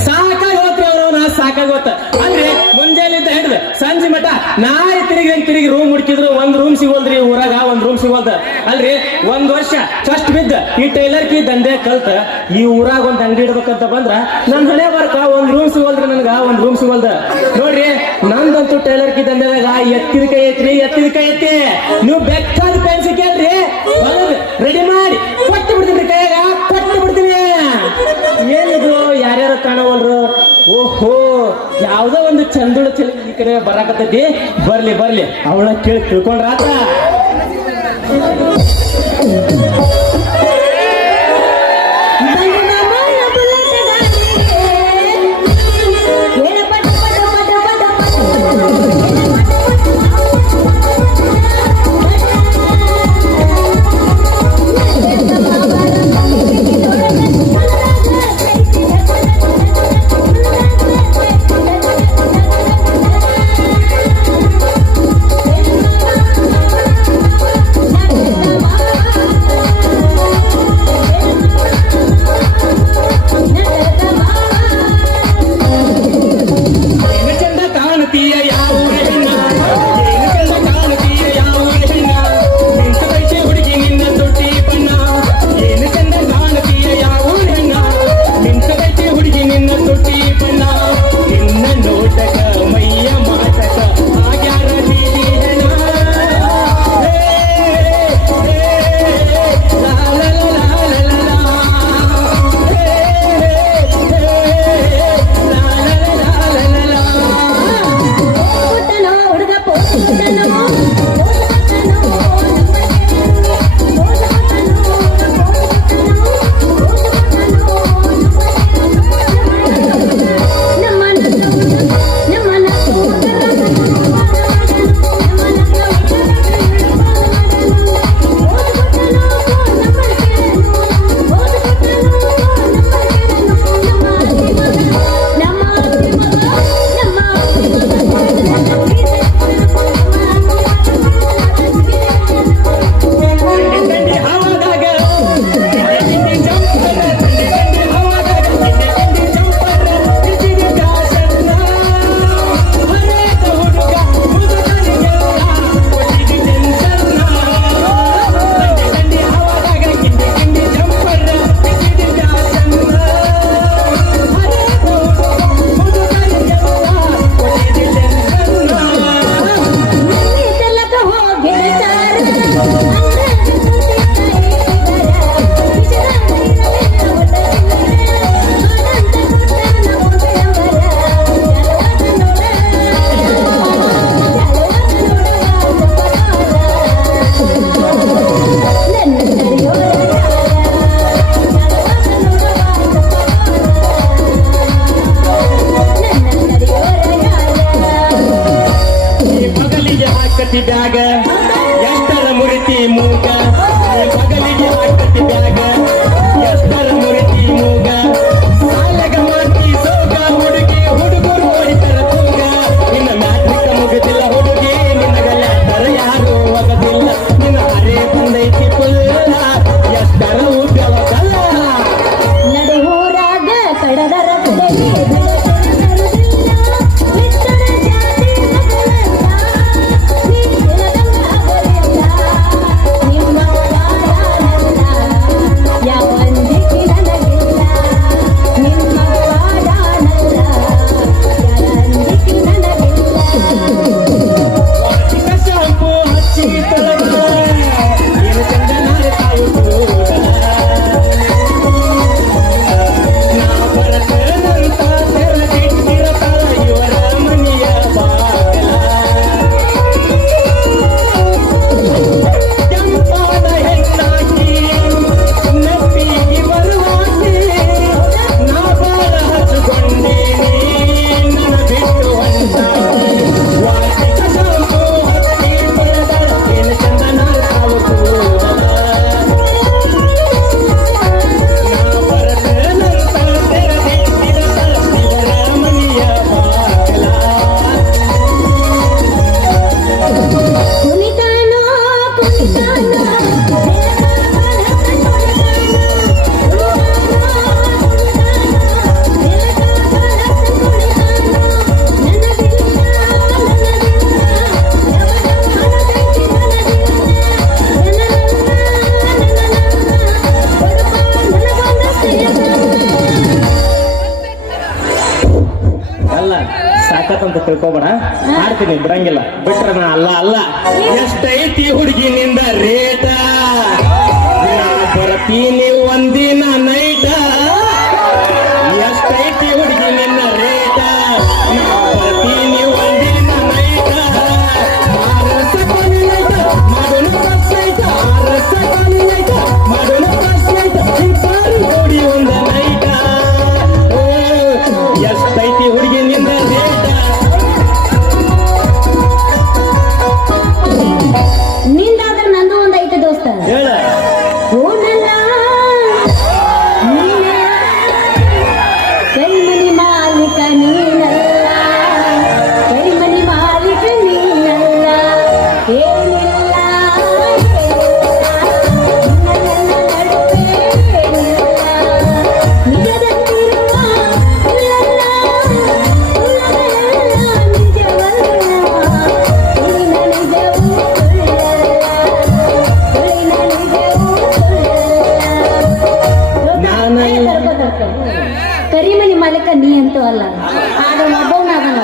ಸಾಕಾಗೋತ್ರಿ ಅವ್ರವ್ನ ಸಾಕಾಗೋತ ಅಂದ್ರೆ ಮುಂಜಾನಿಂದ ಹಿಡಿದು ಸಂಜೆ ಮಠ ನಾಳೆ ತಿರುಗಿ ರೂಮ್ ಹುಡುಕಿದ್ರು ಒಂದ್ ರೂಮ್ ಸಿಗೋಲ್ರಿ ಊರಾಗ ಒಂದ್ ರೂಮ್ ಸಿಗೋಲ್ದ ಅಲ್ರಿ ಒಂದ್ ವರ್ಷ ಫಸ್ಟ್ ಬಿದ್ದ ಈ ಟೈಲರ್ ಕಿ ದಂಧೆ ಕಲ್ತ ಈ ಊರಾಗ ಒಂದ್ ಅಂಗಡಿ ಇಡ್ಬೇಕಂತ ಬಂದ್ರ ನನ್ ಹಣೆ ಬರ್ಕ ಒಂದ್ ರೂಮ್ ಸಿಗೋಲ್ರಿ ನನ್ಗ ಒಂದ್ ರೂಮ್ ಸಿಗೋಲ್ದ ನೋಡ್ರಿ ನಂದಂತೂ ಟೈಲರ್ ಕಿ ದಂಧೆದಾಗ ಎತ್ತಿದ ಕೈ ಐತಿ ನೀವು ಬೆಕ್ಕಾದ ಪೆನ್ಸಿ ಕೇಳ್ರಿ ರೆಡಿ ಮಾಡಿ ಕೊಟ್ಟು ಬಿಡ್ತೀನಿ ಕೈಯಾಗ ಕೊಟ್ಟು ಬಿಡ್ತೀನಿ ಏನಿದ್ರು ಯಾರ್ಯಾರು ಕಾಣವಲ್ರು ಓಹೋ ಯಾವ್ದೋ ಒಂದು ಚಂದುಳ ಚಲಿ ಈ ಕಡೆ ಬರಾಕತ್ತೈತಿ ಬರ್ಲಿ ಅವಳ ಕೇಳಿ ತಿಳ್ಕೊಂಡ್ರಾತ ಬ್ಯಾಗ ಎಷ್ಟರ ಮುರಿತಿ ಮೂಗ ಬಗಲಿಗೆ ಹಾಕತಿ ಬ್ಯಾಗ ಎಷ್ಟರ ಮುರಿತಿ ಮೂಗ ಸಾಲಗ ಮಾತಿ ಸೋಗ ಹುಡುಗರು ಹೊಡಿತರ ತೂಗ ನಿನ್ನ ಮ್ಯಾಟ್ರಿಕ ಮುಗಿದಿಲ್ಲ ಹುಡುಗಿ ನಿನ್ನಗಲ್ಲ ಯಾರು ಹೋಗದಿಲ್ಲ ನಿನ್ನ ಹರೇ ಬಂದೈತಿ ಪುಲ್ಲ ಎಷ್ಟರ ಉದ್ಯೋಗಲ್ಲ ನಡುವೂರಾಗ ಕಡದರ ತಾಕತ್ ಅಂತ ತಿಳ್ಕೊಬೇಡ. ಆಡ್ತೀನಿ, ಬಿಡಂಗಿಲ್ಲ. ಬಿಟ್ರ ನಾ ಅಲ್ಲ ಎಷ್ಟೈತಿ ಹುಡುಗಿನಿಂದ ರೇಟ, ನಾ ಬರ್ತೀನಿ ಒಂದಿನ ನೈಟ. ಎಷ್ಟೈತಿ ಹುಡುಗಿನಿಂದ ರೇಟ, ನಾ ಬರ್ತೀನಿ ಒಂದಿನ ನೈಟ. ಆರಸ ಕಾಲಿ ನೈಟ ಮಾಡೋಣ ಫಸ್ಟ್ ನೈಟ, ಆರಸ ಕಾಲಿ ನೈಟ ಮಾಡೋಣ ಫಸ್ಟ್ ನೈಟ. ಇಬ್ಬರು ನೋಡಿ ಒಂದ ನೈಟ. ಎಷ್ಟೈತಿ ಹುಡುಗಿನಿಂದ ರೇಟ. ನಿಂದಾದ್ರೆ ನಂದು ಒಂದ್ ಐತೆ ದೋಸ್ತ. ಹೇಳ ಓನಲ್ಲ ನೀನೇ, ಕೈಮನಿ ಮಾಲೀಕ ನೀನಲ್ಲ, ಕೈಮನಿ ಮಾಲೀಕ ನೀನಲ್ಲ. ಏನಿಲ್ಲ ಕರಿಮನಿ ಮಾಲೀಕ ನೀ ಅಂತೂ ಅಲ್ಲ, ಆದ್ರೆ ಒಬ್ಬವನಾದ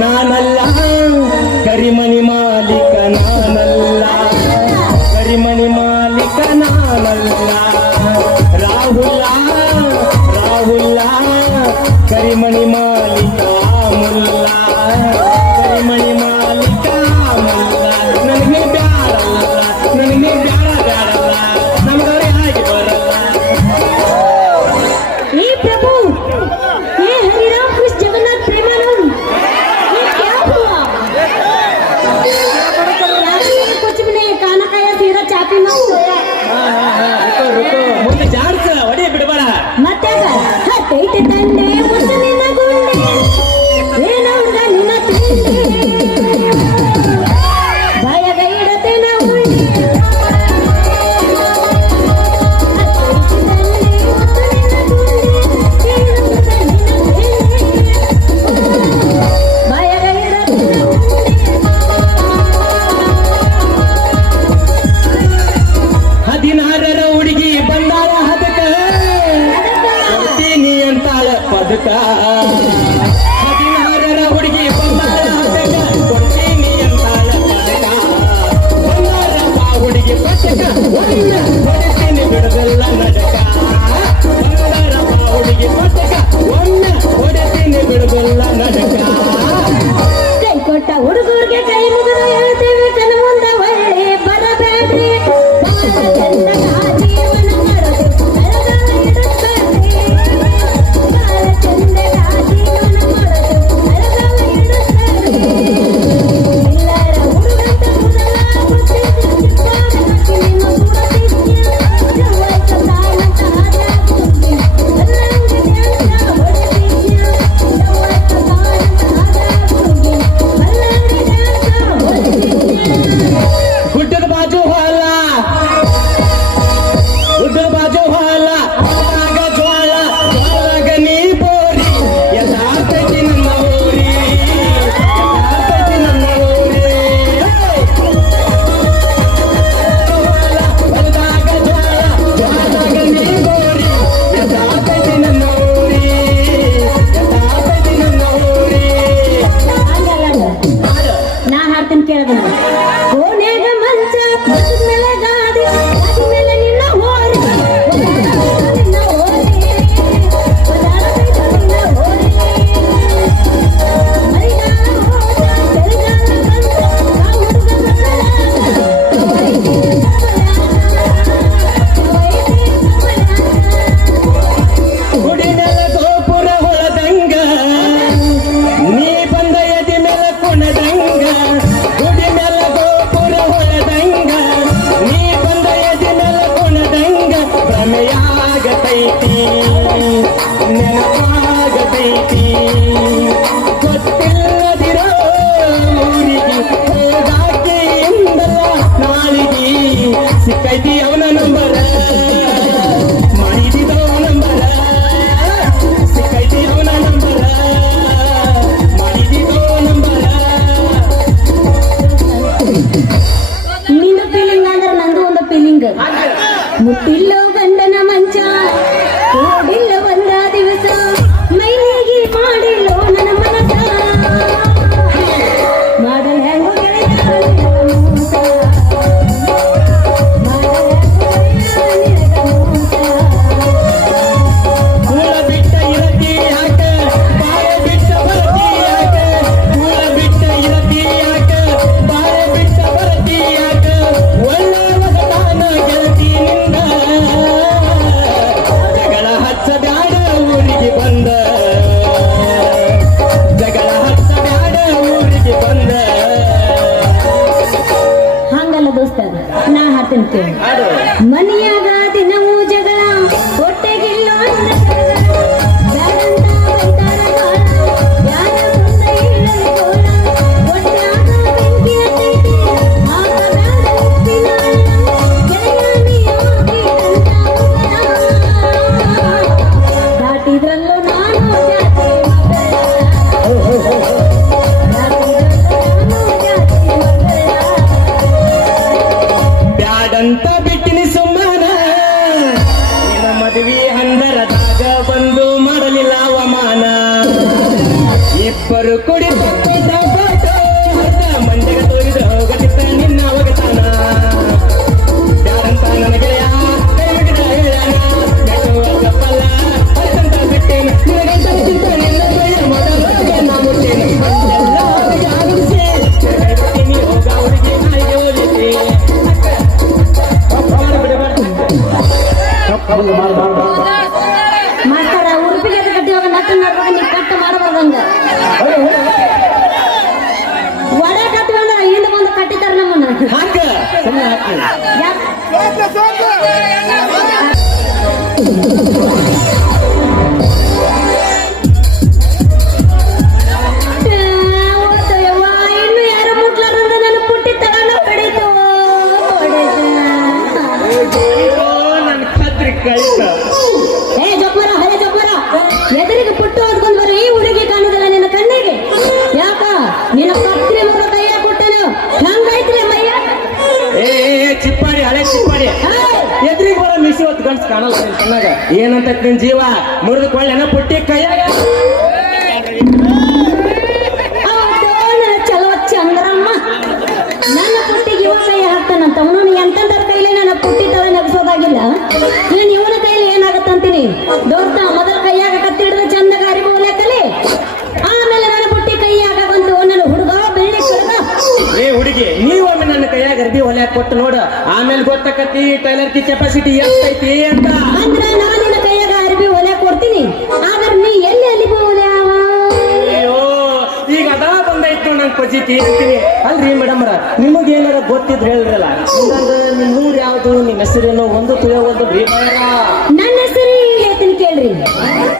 ನಾನಲ್ಲ ಕರಿಮನಿ ಮಾಲೀಕ ನಾನಲ್ಲ, ಕರಿಮನಿ ಮಾಲೀಕ ನಾನಲ್ಲ. ರಾಹುಲ ಕರಿಮಣಿ ಮಾಲೀಕ ಮುಲ್ಲ, ಕರಿಮಣಿ ಮಾಲೀಕ ಮುಲ್ಲ. ನನಗೆ ಬ್ಯಾಡಲ್ಲ, ನನಗೆ ಬ್ಯಾಡಲ್ಲ, ನಮಗವ್ರೆ ಹಾಗೆ ಬರಲ್ಲ. ए प्रभु, ये हरिराम कृष्ण जगन्नाथ प्रेमानंद, ये क्या हुआ? कुछ भी नहीं, खाना खाया सीधा चापी में सोया. रुको ಮುಂದೆ ಜಾಡ್ಸ ಹೊಡಿ ಬಿಡಬೇಡ. ಮತ್ತೆ ಹತ್ತೈತೆ ತಂದೆ ಮುದ್ದು ನಿನ್ನ ಗುಂಡೆ, ಏನ ಹುಡುಗ ನಿನ್ನ ತಿಂಡೆ, ಭಯದ ಇಡತೇನ ಉಂಡೆ. ಹದಿನಾರರ ಹುಡುಗಿ ಬಂದಾಳ ಹದಕ, ಕೊಡ್ತೀನಿ ಅಂತಾಳ ಪದಕ. ಹದಿನಾರರ ಹುಡುಗಿ ಬಂದಾಳ ಹದಕ, ಕೊಡ್ತೀನಿ ಅಂತಾಳ ಪದಕ. ಬಂಗಾರಪ್ಪ ಹುಡುಗಿ ಪದಕ, ಒಮ್ಮೆ ಹೊಡಿತೀನಿ ಬಿಡದಲ್ಲ ನಡಕ. ಬಂಗಾರಪ್ಪ ಹುಡುಗಿ ಪದಕ, ಒಮ್ಮೆ ಹೊಡಿತೀನಿ ಬಿಡದಲ್ಲ ನಡಕ. ಕೈ ಕೊಟ್ಟ ಹುಡುಗರಿಗೆ ಕೈ ಮುಗಿದು ಹೇಳ್ತೇವೆ, ಕಣ ಮುಂದೆ ಒಳ್ಳೆ ಬರಬೇಡ್ರಿ. ಬಾಳದಿಂದ ಜೀವನ ಮಾಡೋದು ಅಳಗಾಲ ಇಡುತ್ತದೆ, ಬಾಳದಿಂದ ಜೀವನ ಮಾಡೋದು ಅಳಗಾಲ ಇಡುತ್ತದೆ. ಎಲ್ಲರ ಹುಡುಗಂತ ಮೊದಲ ಮುಟ್ಟಿದ್ದು ಚಿಪ್ಪಾದ ಹಾಕಿ ನಿಮ್ಮ ಪೂರೈಸಿದ್ಯ. ಜವಾಯ್ತ ತಾನಂತ ಆದಾಗ್ತುಂಬಿ ಬಲ್ಲಂಗೆ ಡ್ಯಾನ್ಸ ಹೊಡೆದಿದ್ಯ. ಜವಾಯ್ತ ತಾನಂತ ಆದಾಗ್ತುಂಬಿ ಬಲ್ಲಂಗೆ ಡ್ಯಾನ್ಸ ಹೊಡೆದಿದ್ಯ. ಗುಡ್ಡದ ಬಾಜು ಹೊಲ, ಗುಡ್ಡದ ಬಾಜು ಹೊಲ, ಹೊಲದಾಗ ಜ್ವಾಳ, ಜ್ವಾಳದಾಗ ನೀ ಬೋರಿ. ಯಥಾರ್ಥೈತಿ ನನ್ನ ಊರಿ, ಯಥಾರ್ಥೈತಿ ನನ್ನ ಊರಿ. ಹೊಲದಾಗ ಜ್ವಾಳ, ಜ್ವಾಳದಾಗ ನೀ ಬೋರಿ. ಯಥಾರ್ಥೈತಿ ನನ್ನ ಊರಿ, ಯಥಾರ್ಥೈತಿ ನನ್ನ ಊರಿ. ನಾ ಹಾಡ್ತೀನಿ ಕೇಳೋದನ್ನ. ಕೋಣೆಗ ಮಂಚ ಮಂಚದ ಮೇಲೆ ಗಾದಿ, ಗಾದಿ ಮೇಲೆ ನಿನ್ನ ಹೋರಿ, ನಿನ್ನ ಹೋರಿ, ಬದಾರ ಬೈದ ನಿನ್ನ ಹೋರಿ. ಮರಿಗಾಲ ಹೋದ, ಚಳಿಗಾಲ ಬಂತ, ಆ ಹುಡುಗ ಮಕ್ಕಳ ಕವೈತಿ ಗುಡಿನೆಲ ಗೋಪುರ ಹೊಳದಂಗ, ನೀ ಬಂದ ಎದಿ ಮೇಲ ಕುಣದಂಗ. ಗುಡಿ ಮೇಲ ಗೋಪುರ ಹೊಳದಂಗ, ನೀ ಬಂದ ಎದಿ ಮೇಲ ಕುಣದಂಗ. ಭ್ರಮೆಯಾಗತೈತಿ, ನೆನಪಾಗತೈತಿ, ಗೊತ್ತಿಲ್ಲದಿರೋ ಊರಿಗೆ ಹೋದಾಕೆಯಿಂದಲ್ಲ ನಾಳಿಗೆ ಸಿಕ್ಕೈತಿ ಅವನ ನಂಬರ, ಮಾಡಿದಿದೋ ನಂಬರ. ಮುಟ್ಟಿಲ್ಲೋ ಗಂಡನ ಮಂಚ ಕೂಡಿಲ್ಲ ಒಂದ ದಿವಸ ಮೈಲಿಗೆ ಮಾಡಿಲ್ಲೋ ನನ್ನ ಮನಸ ಮಾಡಲ್ ಹೆಂಗೋ ಗೆಳೆಯ ನಿನಗ ಮೋಸ. ಮಾಡಲ್ ಹೆಂಗೋ ಗೆಳೆಯ ನಿನಗ ಮೋಸ. ಕೂಳ ಬಿಟ್ಟ ಇರತಿ ಯಾಕ ಬಾಳೆ ಬಿಟ್ಟ ಬರತಿ ಯಾಕ ಕೂಳ ಬಿಟ್ಟ ಇರತಿ ಯಾಕ ಬಾಳೆ ಬಿಟ್ಟ ಬರತಿ ಯಾಕ ಒಳ್ಳೆಯವರ ತಾನ ಗೆಳತಿನಿಂದ ಜಗಳ ಹಚ್ಚಬ್ಯಾಡ ಊರಿಗೆ ಬಂದ ಜಗಳ ಹಚ್ಚಬ್ಯಾಡ ಊರಿಗೆ ಬಂದ ಹಂಗಲ್ಲ ದೋಸ್ತ ನಾ ಹಾಡ್ತೇನೆ ಕೇಳು. ಹಾಡು ಮನೆಯಾಗ ದಿನವೂ ಜಗಳ ಹೊಟ್ಟೆಗಿಲ್ಲೋ ಅನ್ನ ಜಗಳ. ಬ್ಯಾಡಂತ ಬೈತಾರ ಬಾಳ, ಯಾರ ಮುಂದೆ ಇಲ್ಲದ ಗೋಳ. ಹೊಟ್ಯಾಗ ಬೆಂಕಿ ಹತ್ತೈತಿ, ಹಾಕಬ್ಯಾಡ ಉಪ್ಪಿನ ಅನ್ನ. ಗೆಳೆಯ ನೀ ಹೋಗಿದಂತ ಉಗರ. ದಾಟಿದ್ರಲ್ಲೂ ನಾನು ಜಾತಿ ಮಗಳ. ದಾಟಿದ್ರಲ್ಲೂ ನಾನು ಜಾತಿ ಮಗಳ. ಬ್ಯಾಡಂತ ಬಿಟ್ಟಿನಿ ಸುಮ್ಮನ ನಿನ್ನ ಮದುವೆ ಹಂದರದಾಗ ಬಂದು ಮಾಡಲಿಲ್ಲ ಅವಮಾನ ಇಬ್ಬರು ಕುಡಿ ತಪ್ಪಿದ ಫೋಟೋ ಮಂದಗ ತೋರಿದ ಹೋಗದಿತ್ತ ನಿನ್ನ ಒಗತಾನ ಬ್ಯಾಡಂತ ನನಗೆ ಕೈಬಿಡಿದ ಹೇಳ್ಯಾನ ನೆಟ್ಟುವ ತಪ್ಪಲ್ಲ ಅದರಂತ ಬಿಟ್ಟೇನ ನಿನಗಂತ ಚಿಂತ ನಿನ್ನ ಕೈಯ ಮೊದಲಾಗ ನಾ ಮುಟ್ಟೇನ ಅಂತೆಲ್ಲ ಯಾಗುಡಿಸಿ ಬಿಡ್ತೀನಿ ಹೋಗ ಹುಡುಗಿ ನಾಯಿಗೆ ಹೋಗಿದ್ದೆ ಮಾಸ್ತರ ಉಡುಪಿಗೆ ಕಟ್ಟಿವಾಗ ನಟ್ಟು ನಡ್ವಾಗ ನೀ ಕಟ್ಟು ಮಾಡಬಾರ್ದಂಗ ಒಡ ಕಟ್ಕೊಂಡ್ರ ಹಿಂದೆ ಬಂದು ಕಟ್ಟಿತಾರ ನಮ್ಮನ್ನ ಹಾಕ ಸುಮ್ಮನೆ ಹಾಕಿ ಯಾಕ್? ಓದ್ತು ಯವ್ವ, ಇನ್ನು ಯಾರು ಮುಟ್ಲಾರ್ದಂಗ ನನ್ನ ಪುಟ್ಟಿ ತಗೊಂಡ ಹೊಡಿತು ಅಯ್ಯೋ, ನನ್ನ ಕತ್ರಿ ಕಳಿತ ಏ ಜೊಪ್ಪರ ಹಳೆ ಜೊಪ್ಪರ ಎದುರಿಗೆ ಪುಟ್ಟು ಓದ್ಕೊಂಡ್ ಬರೋ ಈ ಹುಡುಗಿ ಕಾಣುದಿಲ್ಲ ನಿನ್ನ ಕಣ್ಣಿಗೆ ಯಾಕ ನಿನ್ನ ಕತ್ರಿ ಮಗ ಕೈಯ ಕೊಟ್ಟನು ಹಂಗೈತ್ರಿ ಮಯ್ಯ ಏ ಚಿಪ್ಪಾಡಿ ಹಳೆ ಚಿಪ್ಪಾಡಿ ಎದ್ರಿಗೆ ಬರೋ ಮಿಸಿ ಹೊತ್ತು ಗಂಡ್ಸ್ ಕಾಣಲ್ಲ ನಿನ್ ಕಣ್ಣಾಗ ಏನಂತ ನಿನ್ ಜೀವ ಮುರಿದು ಕೊಳ್ಳೆನ ಪುಟ್ಟಿ ಕೈಯಾಗ ನನ್ನ ಚಲೋ ಚಂದ್ರಮ್ಮ ನನ್ನ ಪುಟ್ಟಿಗೆ ಇವ ಕೈ ಹಾಕ್ತಾನಂತ ಅವನು ಎಂತಂದ್ರ ಕೈಲಿ ನನ್ನ ಪುಟ್ಟಿ ತಲೆ ನೆಗ್ಸೋದಾಗಿಲ್ಲ ಇನ್ನು ಇವನ ಕೈಲಿ ಏನಾಗತ್ತಂತೀನಿ ದೋಸ್ತ ಮೊದಲ ಕೈಯಾಗ ಕತ್ತಿ ಹಿಡಿದ ಚಂದಾಗ ಅರಿವು ಹೊಲಿಯಕಲಿ ಆಮೇಲೆ ನನ್ನ ಪುಟ್ಟಿ ಕೈಯಾಗ ಬಂತು ನನ್ನ ಹುಡುಗ ಬೆಳ್ಳಿ ಕಡ್ಗ ಏ ಹುಡುಗಿ ನೀವೊಮ್ಮೆ ನನ್ನ ಕೈಯಾಗ ಅರ್ಬಿ ಹೊಲ್ಯಾಕ ಕೊಟ್ಟು ನೋಡು ಆಮೇಲೆ ಗೊತ್ತಾಕತಿ ಟೈಲರ್ ಕಿ ಕೆಪಾಸಿಟಿ ಎಷ್ಟೈತಿ ಅಂತ ಅಂದ್ರ ನಾನು ನಿನ್ನ ಕೈಯಾಗ ಅರಿವಿ ಹೊಲಿಯಾಕ ಕೊಡ್ತೀನಿ ಆದ್ರೆ ನೀ ಎಲ್ಲಿ ಅಲಿಬಿ ಹೊಲಿಯಾವ ಅಯ್ಯೋ ಈಗ ಅದ ಬಂದೈತು ನನ್ ಪಜಿತಿ ಅಂತೀನಿ ಅಲ್ರಿ ಮೇಡಮ್ರ ನಿಮಗೇನಾರ ಗೊತ್ತಿದ್ರೆ ಹೇಳಿದ್ರಲ್ಲ ಹಂಗಂದ್ರೆ ನಿಮ್ ಊರ್ ಯಾವ್ದು ನಿಮ್ ಹೆಸರೇನೋ ಒಂದು ತಿಳಿಯೋವಲ್ದು ರೀ ನನ್ನ ಹೆಸರು ಹೇಳ್ತೀನಿ ಕೇಳ್ರಿ